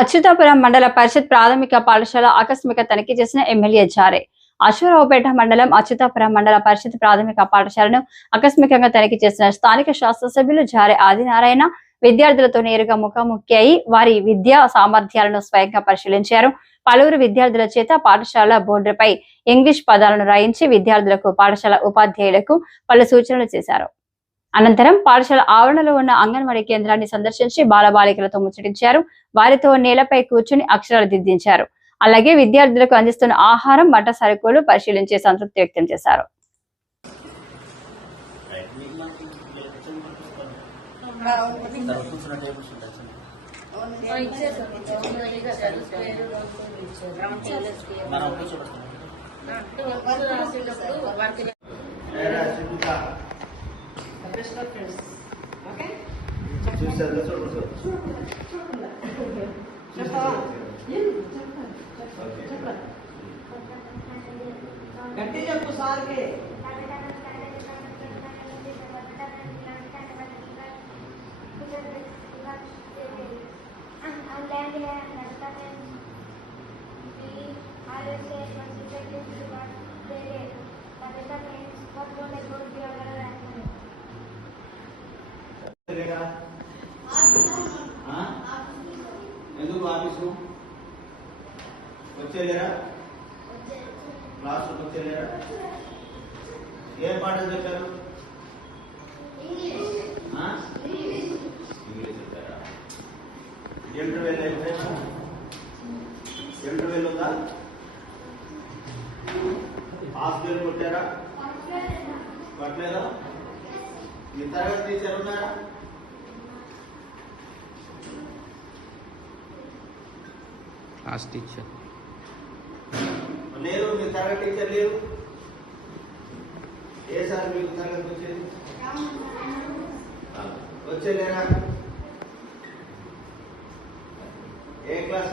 అచ్యుతాపురం మండల పరిషత్ ప్రాథమిక పాఠశాల ఆకస్మిక తనిఖీ చేసిన ఎమ్మెల్యే జారే. అశ్వరావుపేట మండలం అచ్యుతాపురం మండల పరిషత్ ప్రాథమిక పాఠశాలను ఆకస్మికంగా తనిఖీ చేసిన స్థానిక శాసనసభ్యులు జారే ఆదినారాయణ విద్యార్థులతో నేరుగా ముఖాముఖి అయి వారి విద్యా సామర్థ్యాలను స్వయంగా పరిశీలించారు. పలువురు విద్యార్థుల చేత పాఠశాల బోర్డుపై ఇంగ్లీష్ పదాలను రాయించి విద్యార్థులకు పాఠశాల ఉపాధ్యాయులకు పలు సూచనలు చేశారు. అనంతరం పాఠశాల ఆవరణలో ఉన్న అంగన్వాడీ కేంద్రాన్ని సందర్శించి బాలబాలికలతో ముచ్చటించారు. వారితో నేలపై కూర్చుని అక్షరాలు దిద్దించారు. అలాగే విద్యార్థులకు అందిస్తున్న ఆహారం మట సరుకులు పరిశీలించి సంతృప్తి వ్యక్తం చేశారు. మనం కూర్చోబెడతాం చూసారు చూడు గట్టి లేరా? ఆ? ఎందుకు ఆఫీసు? వచ్చేలేరా క్లాస్ వచ్చేలేరా ఏ పాఠం చెప్పారు? ఇంగ్లీష్ చెప్పారా? ఇంటర్వెల్ అయిపోయినా ఇంటర్వెల్ ఉందా? హాఫ్ డే కొట్టారా? కొట్టలేదా? మీ తరగతి టీచర్ ఉన్నారా క్లాస్ టీచర్ లేరు మీ తరగతి టీచర్ లేరు ఏ సార్ మీకు తరగతి వచ్చేది వచ్చేలేరా ఏ క్లాస్